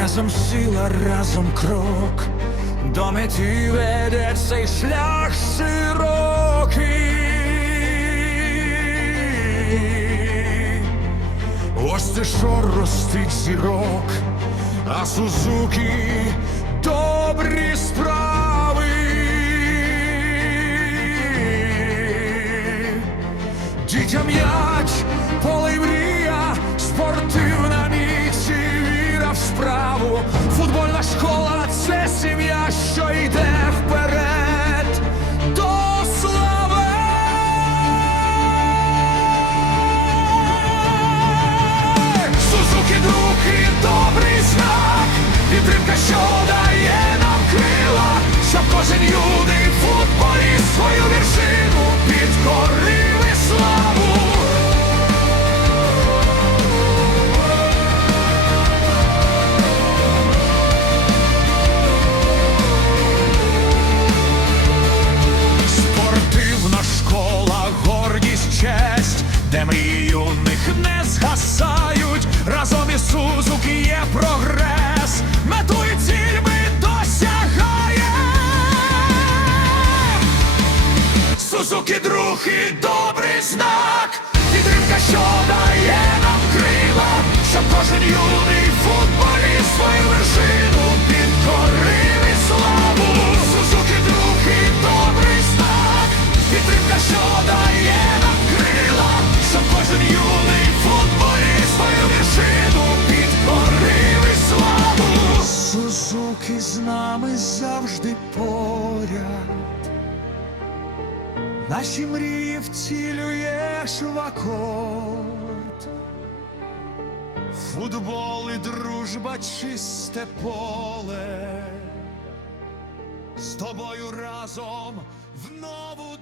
разом сила, разом крок, до меті веде цей шлях широкий. Ось це що ростить зірок, а Сузуки добрі справи. Дітям м'яч, підтримка, що дає нам крила, щоб кожен юний футболіст свою вершину підкорив і славу. Спортивна школа, гордість, честь, де мрії юних не згасають. Разом із Сузуки Сузуки друг і добрий знак, підтримка, що дає нам крила, щоб кожен юний футболіст свою вершину підкорив і славу. Сузуки друг і добрий знак, підтримка, що дає Наші мрії втілюєш в акорд. Футбол і дружба чисте поле. З тобою разом в нову